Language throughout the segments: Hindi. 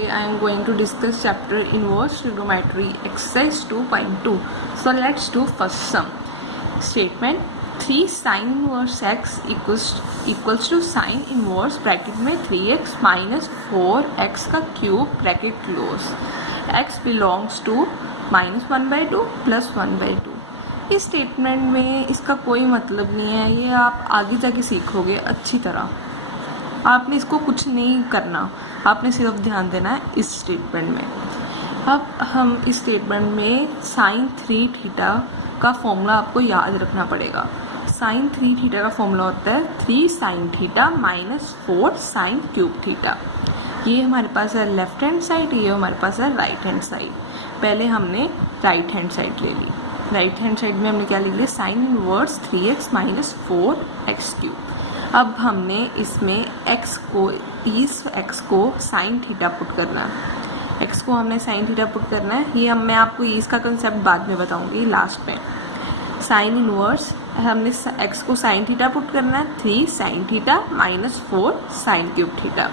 today I am going to discuss chapter inverse trigonometry exercise 2.2. So let's do first sum. Statement 3 sin inverse x equals to sin inverse bracket में 3x minus 4x का cube bracket close, x belongs to -1/2 plus 1/2. इस स्टेटमेंट में इसका कोई मतलब नहीं है, ये आप आगे जाके सीखोगे अच्छी तरह. आपने इसको कुछ नहीं करना, आपने सिर्फ ध्यान देना है इस स्टेटमेंट में. अब हम इस स्टेटमेंट में sin 3 थीटा का फॉर्मूला आपको याद रखना पड़ेगा. sin 3 थीटा का फॉर्मूला होता है 3 sin theta minus 4 sin cube theta. ये हमारे पास है लेफ्ट हैंड साइड, ये हमारे पास है राइट हैंड साइड. पहले हमने राइट हैंड साइड ले ली. राइट हैंड साइड में हमने क्या लिख लिया, sin inverse 3x minus 4x cube. अब हमने इसमें x को sin थीटा पुट करना है. x को हमने sin थीटा पुट करना है. ये मैं आपको इसका कंसेप्ट बाद में बताऊंगी लास्ट में. sin इनवर्स हमने x को sin थीटा पुट करना है 3 sin theta minus 4 sin cube theta.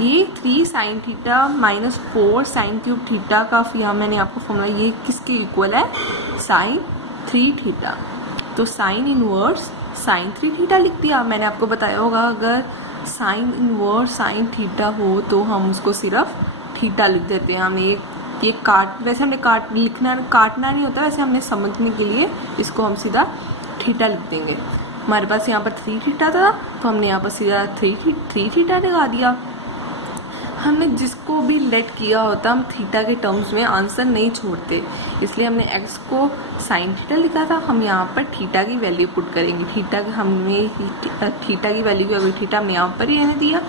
ये 3 sin theta minus 4 sin cube theta का यहाँ मैंने आपको फॉर्मूला, ये किसके इक्वल है, sin 3 थीटा. तो sin इनवर्स sin 3 थीटा लिख दिया. मैंने आपको बताया होगा अगर sin इनवर्स sin थीटा हो तो हम उसको सिर्फ थीटा लिख देते हैं. हम ये वैसे हमने काटना नहीं होता, वैसे हमने समझने के लिए इसको हम सीधा थीटा लिख देंगे. हमारे पास यहाँ पर 3 थीटा था तो हमने यहाँ पर सीधा 3 थीटा लगा दिया. हमने जिसको भी लेट किया होता हम थीटा के टर्म्स में आंसर नहीं छोड़ते, इसलिए हमने x को sin थीटा लिखा था. हम यहाँ पर थीटा की वैल्यू पुट करेंगे. थीटा की वैल्यू की अगर थीटा हमने यहाँ पर ही रहने दिया,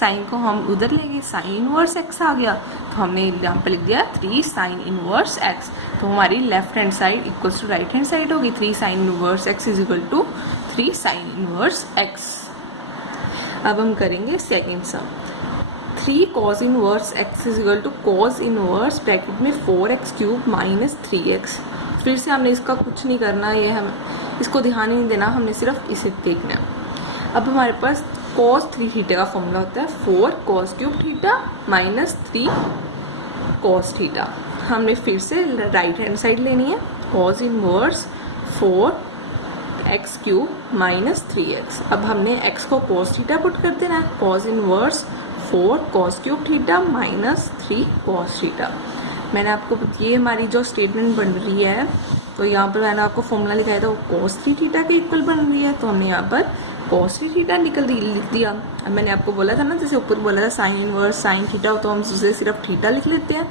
साइन को हम उधर लेंगे, साइन इनवर्स x आ गया तो हमने यहाँ पर लिख दिया 3 sin इनवर्स x. तो हमारी left hand side equals to right hand side होगी. 3 sin inverse x is equal to 3 sin inverse x. अब हम करेंगे second sum. 3 cos inverse x is equal to cos inverse bracket में 4x क्यूब माइनस 3x. फिर से हमने इसका कुछ नहीं करना, ये हम इसको ध्यान ही नहीं देना, हमने सिर्फ इसे देखना है. अब हमारे पास cos 3 थीटा का फॉर्मूला होता है 4 cos cube theta minus 3 cos theta. हमने फिर से राइट हैंड साइड लेनी है. cos inverse 4x cube minus 3x. अब हमने x को cos थीटा पुट कर देना है. cos inverse 4 cos cube theta minus 3 cos theta. मैंने आपको, ये हमारी जो स्टेटमेंट बन रही है, तो यहाँ पर मैंने आपको फॉर्मूला लिखाया था वो cos 3 थीटा के इक्वल बन रही है, तो हमने यहाँ पर cos 3 थीटा लिख दिया. अब मैंने आपको बोला था ना, जैसे ऊपर बोला था sin इनवर्स sin थीटा हो तो हम उसे सिर्फ थीटा लिख लेते हैं.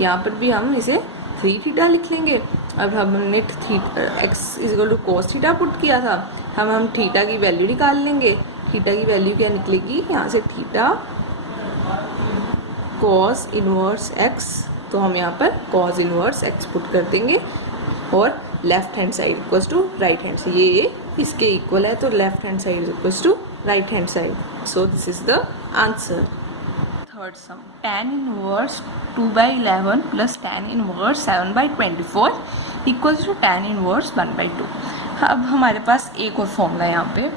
यहाँ पर भी हम इसे 3 थीटा लिख लेंगे. अब हमने x is equal to cos theta put किया था, हम थीटा की वैल्यू निकाल लेंगे. थीटा की वैल्यू क्या निकलेगी, यहाँ से थीटा cos इनवर्स x, तो हम यहाँ पर cos इनवर्स x पुट कर देंगे और left hand side equals to right hand side. ये इसके इक्वल है तो left hand side equals to right hand side. So this is the answer. Third sum. tan inverse 2/11 plus tan inverse 7/24 equals to tan inverse 1/2. अब हमारे पास एक और फॉर्मूला है यहाँ पे.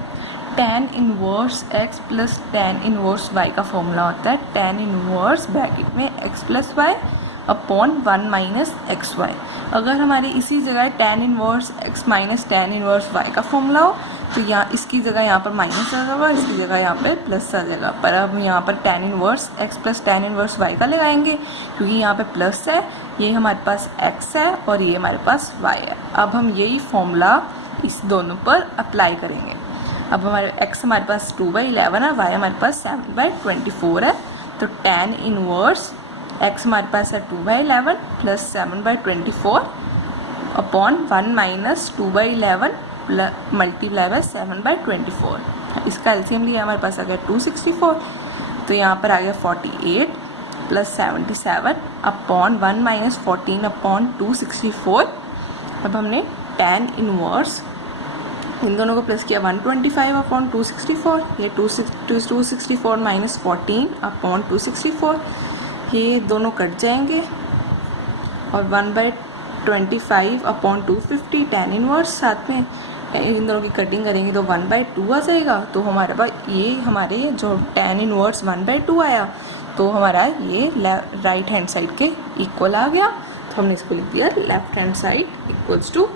tan inverse x plus tan inverse y का फॉर्मूला होता है tan इनवर्स ब्रैकेट में x plus y upon 1 minus x y. अगर हमारे इसी जगह tan inverse x minus tan inverse y का फॉर्मूला हो तो यहाँ इसकी जगह यहाँ पर माइनस आ जाएगा, इसकी जगह यहाँ पर प्लस आ जाएगा. पर अब यहाँ पर tan inverse x plus tan inverse y का लगाएंगे क्योंकि यहाँ पे प्लस है, ये हमारे पास x है और ये हमारे पास y है. अब हम यही फॉर्मूला इस दोनों पर अप्लाई करेंगे. अब हमारे x हमारे पास 2/11 है, y हमारे पास 7/24 है. तो tan इनवर्स x हमारे पास है 2/11 plus 7/24 upon 1 minus 2/11 multiply by 7/24. इसका एलसीएम लिया, हमारे पास आ गया 264. तो यहाँ पर आ गया 48 प्लस 77 अपॉन 1 माइनस 14 अपॉन 264. अब हमने tan इनवर्स इन दोनों को प्लस किया 125 अपॉन 264. ये 264 माइनस 14 अपॉन 264, ये दोनों कट जाएंगे और 1/25 अपॉन 250 tan इनवर्स साथ में इन दोनों की कटिंग करेंगे तो 1/2 आ जाएगा. तो हमारे पास ये हमारे जो tan इनवर्स 1/2 आया तो हमारा ये राइट हैंड साइड के इक्वल आ गया, तो हमने इसको लिख दिया left hand side equals to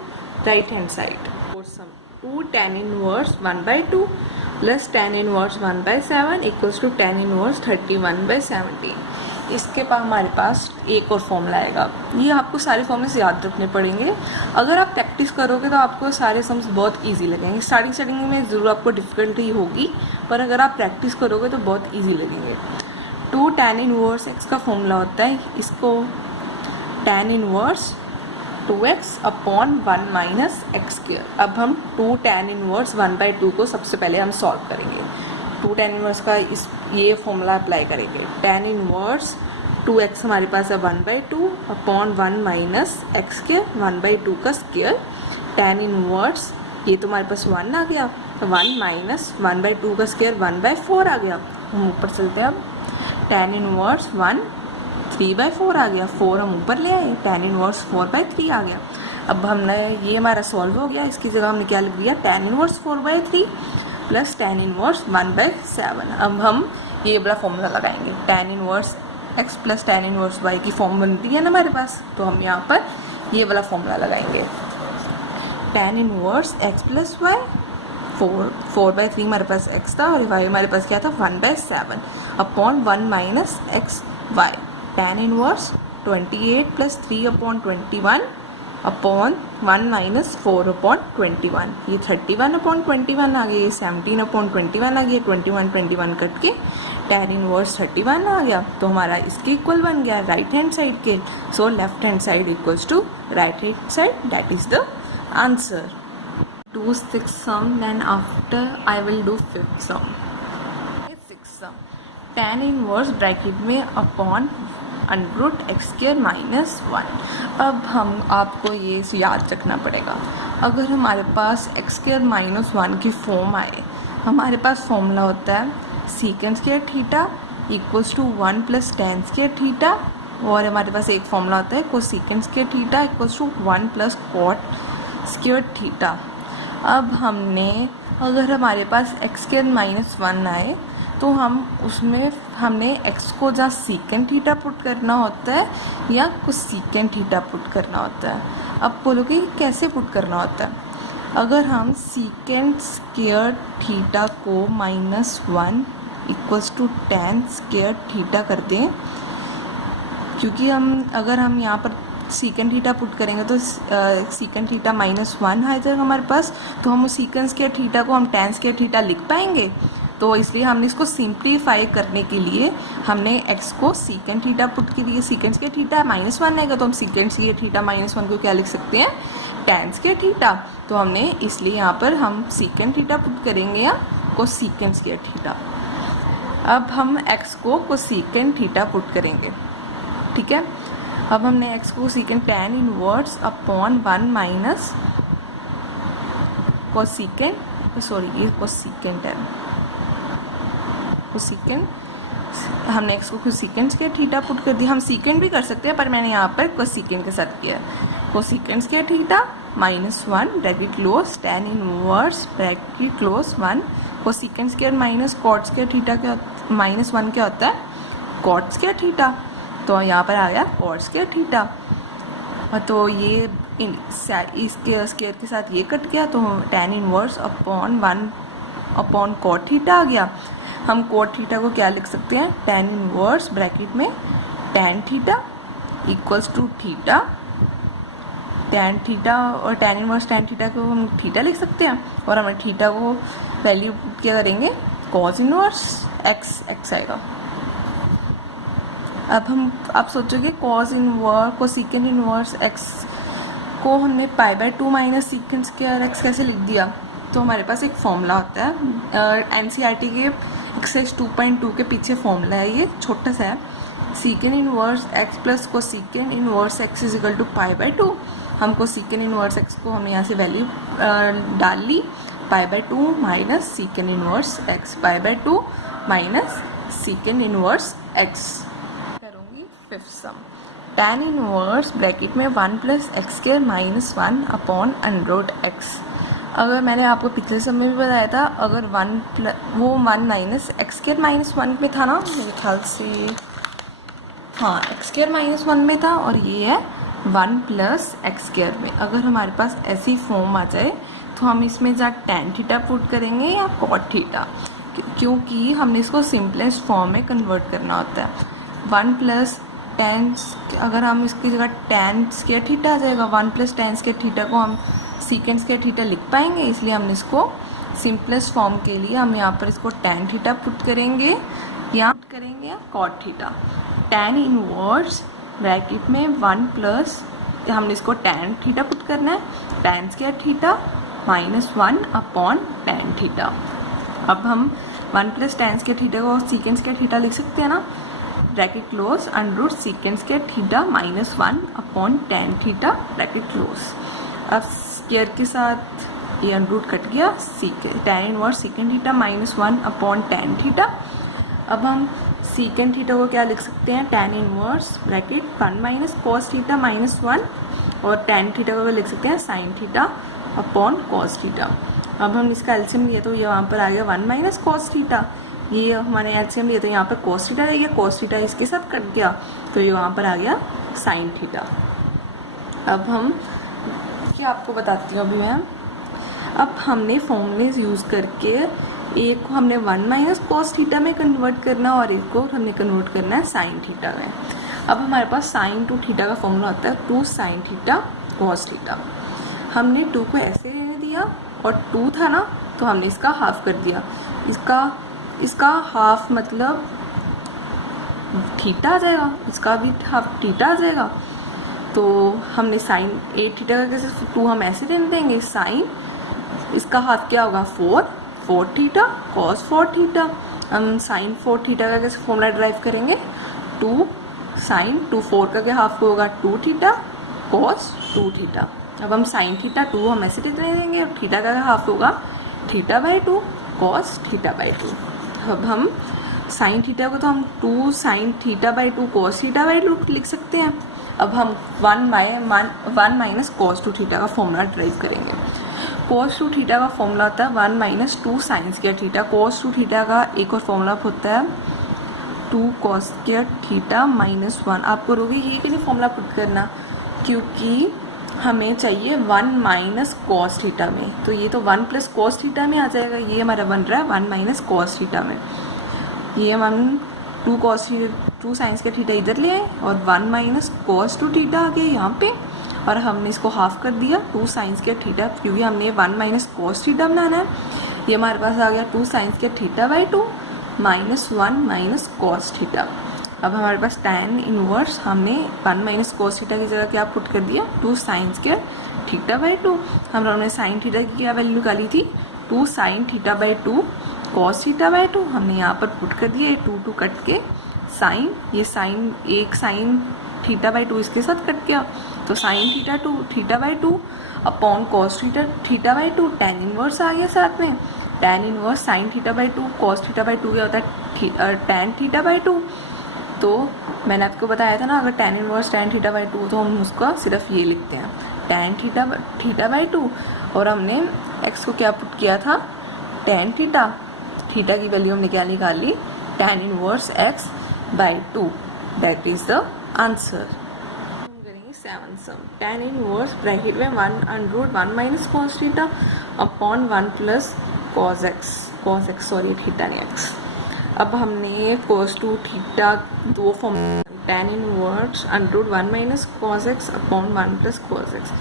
right hand side. और sum 2 tan inverse 1/2 plus tan inverse 1/7 equals to tan inverse 31/17। इसके बाद हमारे पास एक और फॉर्मूला आएगा। ये आपको सारे फॉर्मूले याद रखने पड़ेंगे। अगर आप प्रैक्टिस करोगे तो आपको सारे सम्स बहुत इजी लगेंगे। स्टार्टिंग में ज़रूर आपको डिफ़िकल्टी होगी, पर अगर आप प्रैक्टिस करोगे तो बहुत इजी लगेंगे। 2 tan इनवर्स x का फॉर्मूला होता है, इसको tan inverse 2x upon 1 minus x square. अब हम 2 tan इनवर्स 1/2 को सबसे पहले हम सॉल्व करेंगे। 2 tan इनवर्स का ये फॉर्मूला अप्लाई करेंगे। tan इनवर्स 2x हमारे पास है 1/2 अपॉन 1 माइनस एक्स स्क्वायर 1/2 का स्क्वायर। tan इनवर्स ये तो हमारे पास 1 आ गया, 1 माइनस 1/2 का स्क्वायर 1/4 आ गया। हम ऊपर चलते हैं। अब tan इनवर्स 1 3/4 आ गया, 4 हम ऊपर ले आए, tan इनवर्स 4/3 आ गया। अब हमने ये हमारा सॉल्व हो गया, इसकी जगह हमने क्या लिख दिया tan inverse 4/3 plus tan inverse 1/7। अब हम ये बड़ा फॉर्मूला लगाएंगे, tan inverse x plus tan inverse y की फॉर्म बनती है ना हमारे पास, तो हम यहाँ पर ये वाला फॉर्मूला लगाएंगे। tan inverse x plus y 4/3 हमारे पास x था और y हमारे पास क्या था 1/7 upon 1 minus x y. tan inverse 28 plus 3 upon 21 upon 1 minus 4 upon 21। ये 31 अपॉन 21 आ गया, ये 17 अपॉन 21 आ गया, 21 कट के tan इनवर्स 31 आ गया। तो हमारा इसके इक्वल बन गया राइट हैंड साइड के। So left hand side equals to right hand side, that is the answer. Do 6th sum, then after I will do 5th sum। 6th sum tan inverse bracket में upon under x square minus 1। अब हम आपको ये याद रखना पड़ेगा, अगर हमारे पास एक्स स्क्वायर माइनस 1 की फॉर्म आए, हमारे पास फॉर्मूला होता है secant square theta equals to 1 plus tan square theta, और हमारे पास एक फॉर्मूला होता है cosecant square theta equals to 1 plus cot square theta. अब अगर हमारे पास एक्स स्क्वायर माइनस 1 आए तो हम उसमें हमने x को जहाँ सीकेंड थीटा पुट करना होता है या कोसेकेंड थीटा पुट करना होता है। अब बोलोगे कैसे पुट करना होता है। अगर हम सीकेंड स्क्वायर थीटा को -1 equals to tan square theta कर दें, क्योंकि अगर हम यहाँ पर सीकेंड थीटा पुट करेंगे तो सीकेंड थीटा -1 है जब हमारे पास, तो हम उस सीकेंड स्क्वायर थीटा को हम टेन स्क्वायर थीटा लिख पाएंगे। तो इसलिए हमने इसको सिंप्लीफाई करने के लिए हमने x को सीकेंड थीटा पुट के लिए, सीकेंड स्क्वायर थीटा -1 आएगा तो हम सीकेंड स्क्वायर थीटा -1 को क्या लिख सकते हैं टेन स्क्वायर थीटा। तो हमने इसलिए यहाँ पर हम सीकेंड थीटा पुट करेंगे या कोसेकेंड स्क्वायर थीटा। अब हम x को कोसेकेंड थीटा पुट करेंगे, ठीक है। अब हमने x को सीकेंड tan inverse upon 1 minus cosecant, sorry ये कोसेकेंड है, कोसेकेंड हमने x को कोसेकेंड स्क्वायर थीटा पुट कर दिया। हम सीकेंड भी कर सकते हैं पर मैंने यहाँ पर कोसेकेंड के साथ किया है। Cosecant square theta -1 bracket close tan inverse bracket close 1 cosecant square minus cot square theta क्या -1 क्या होता है कॉट स्क्वायर थीटा। तो यहाँ पर आ गया कॉट स्क्वायर थीटा। तो ये इसके स्क्वायर के साथ ये कट गया, तो tan inverse upon 1 upon cot theta आ गया। हम कॉट थीटा को क्या लिख सकते हैं tan इनवर्स ब्रैकेट में tan theta equals to theta, tan theta और tan इनवर्स tan थीटा को हम थीटा लिख सकते हैं, और हमें थीटा को वैल्यू क्या करेंगे cos इनवर्स x आएगा। अब आप सोचोगे cos inverse cosecant inverse x को हमने π/2 माइनस सीकेंड स्क्वायर x कैसे लिख दिया। तो हमारे पास एक फॉर्मूला होता है NCERT के एक्सरसाइज 2.2 के पीछे फॉर्मूला है, ये छोटा सा है, secant inverse x plus cosecant inverse x is equal to π/2। हम कोसेकेंड इनवर्स x को हमने यहाँ से वैल्यू डाल ली π/2 minus secant inverse x, π/2 minus secant inverse x। करूँगी 5th sum tan inverse bracket में 1 plus x square -1 upon under x। अगर मैंने आपको पिछले समय में भी बताया था, अगर 1 माइनस एक्स स्क्वायर -1 में था ना मेरे ख्याल से, हाँ एक्स स्क्वायर माइनस 1 में था और ये है 1 प्लस एक्स स्क्वायर में। अगर हमारे पास ऐसी फॉर्म आ जाए तो हम इसमें या tan थीटा पुट करेंगे या cot थीटा, क्योंकि हमने इसको सिंपलेस्ट फॉर्म में कन्वर्ट करना होता है। 1 प्लस tan, अगर हम इसकी जगह tan स्क्वायर थीटा आ जाएगा, 1 प्लस tan स्क्वायर थीटा को हम सीकेंड स्क्वायर थीटा लिख पाएंगे, इसलिए हमने इसको सिंपलेस्ट फॉर्म के लिए हम यहाँ पर इसको tan थीटा पुट करेंगे या cot theta. tan inverse bracket में 1 प्लस, हमने इसको tan थीटा पुट करना है, tan square theta minus 1 upon tan theta. अब हम 1 प्लस tan स्क्वायर थीटा को सीकेंड स्क्वायर थीटा लिख सकते हैं ना, bracket close, under root secant square theta minus 1 upon tan theta bracket close. अब स्क्वायर के साथ ये अंडर रूट कट गया, tan inverse secant theta minus 1 upon tan theta. अब हम सीकेंड थीटा को क्या लिख सकते हैं, tan inverse bracket 1 minus cos theta minus 1, और tan थीटा को लिख सकते हैं sine theta upon cos theta. अब हम इसका एलसीएम लिए तो ये वहाँ पर आ गया 1 माइनस कॉस थीटा, ये हमारे एलसीएम लिए तो यहाँ पर कॉस थीटा रह गया, कॉस थीटा इसके साथ कट गया तो ये वहाँ पर आ गया साइन थीटा। अब हम क्या आपको बताती हूँ अभी मैम, अब हमने फॉर्मूलेज यूज़ करके एक को हमने 1 माइनस कॉस थीटा में कन्वर्ट करना और एक को हमने कन्वर्ट करना है साइन थीटा में। अब हमारे पास साइन 2 थीटा का फॉर्मूला होता है 2 साइन थीटा कॉस थीटा। हमने 2 को ऐसे रहने दिया और 2 था ना तो हमने इसका हाफ कर दिया, इसका हाफ मतलब थीटा आ जाएगा, इसका भी हाफ थीटा आ जाएगा। तो हमने साइन 8 थीटा का कैसे, 2 हम ऐसे रहने देंगे, साइन इसका हाफ क्या होगा 4 थीटा कॉस 4 थीटा। हम साइन 4 थीटा का कैसे फॉर्मूला ड्राइव करेंगे, 2 साइन 2 4 का क्या हाफ होगा 2 थीटा कॉस 2 थीटा। अब हम साइन थीटा 2 हम ऐसे रहने देंगे और थीटा का हाफ होगा theta by 2 cos theta by 2। अब हम साइन थीटा को तो हम 2 sign theta by 2 cos theta by 2 लिख सकते हैं। अब हम 1 माइनस कॉस 2 थीटा का फॉर्मूला ड्राइव करेंगे। कॉस 2 थीटा का फॉर्मूला होता है 1 minus 2 sine square theta. Cos 2 theta का एक और फॉर्मूला होता है 2 कॉस स्क्वायर थीटा माइनस 1। आप करोगे ये कैसे फॉर्मूला पुट करना, क्योंकि हमें चाहिए 1 माइनस कॉस थीटा में, तो ये तो 1 प्लस कॉस थीटा में आ जाएगा, ये हमारा बन रहा है 1 माइनस कॉस थीटा में। ये हम 2 साइंस के थीटा इधर ले आए और 1 माइनस कॉस 2 थीटा आ गया यहाँ पे, और हमने इसको हाफ कर दिया 2 साइंस के थीटा, क्योंकि हमने 1 माइनस कॉस थीटा बनाना है। ये हमारे पास आ गया 2 साइंस के theta by 2 minus 1 minus cos theta. अब हमारे पास tan इनवर्स हमने 1 माइनस कॉस थीटा की जगह क्या पुट कर दिया 2 साइंस के थीटा बाई 2। हमने साइन थीटा की क्या वैल्यू निकाली थी 2 sign theta by 2 cos theta by 2, हमने यहाँ पर पुट कर दिया, ये 2 कट के साइन, ये साइन एक साइन थीटा बाई 2 इसके साथ कट गया, तो sine theta by 2 upon cos theta by 2, tan inverse आ गया साथ में, tan inverse sine theta by 2 cos theta by 2 क्या होता है tan थीटा बाई 2। तो मैंने आपको बताया था ना, अगर tan inverse tan theta by 2 तो हम उसका सिर्फ ये लिखते हैं tan थीटा बाई 2, और हमने x को क्या पुट किया था tan थीटा की वैल्यू हमने क्या निकाली tan inverse x by 2, that is the answer. हम करेंगे 7 सम। tan इनवर्स ब्रैकेट में 1 minus cos theta upon 1 plus cos x sorry theta नहीं x। अब हमने cos 2 theta 2 form, tan inverse √1 minus cos x upon 1 plus cos x.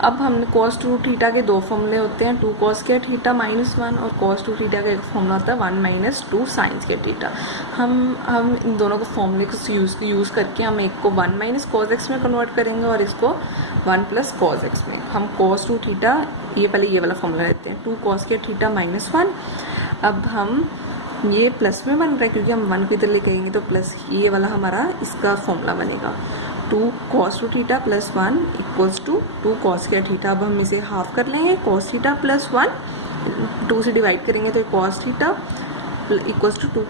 अब हमने cos 2 थीटा के 2 फॉर्मूले होते हैं 2 cos स्क्वायर थीटा माइनस 1 और cos 2 थीटा का एक फॉर्मूला होता है 1 माइनस 2 साइन स्क्वायर थीटा। हम इन दोनों को फॉर्मूले को यूज़ करके हम एक को 1 माइनस कॉस एक्स में कन्वर्ट करेंगे और इसको 1 प्लस कॉस एक्स में। हम cos 2 थीटा ये पहले ये वाला फॉर्मूला लेते हैं 2 cos स्क्वायर थीटा माइनस 1। अब हम ये प्लस में बन रहा है क्योंकि हम 1 को इधर लेके आएंगे तो प्लस ये वाला हमारा इसका फॉर्मूला बनेगा 2 cos 2 theta plus 1 equals to 2 cos square theta. अब हम इसे हाफ कर लेंगे, cos थीटा प्लस 1 2 से डिवाइड करेंगे तो cos थीटा इक्वल्स टू 2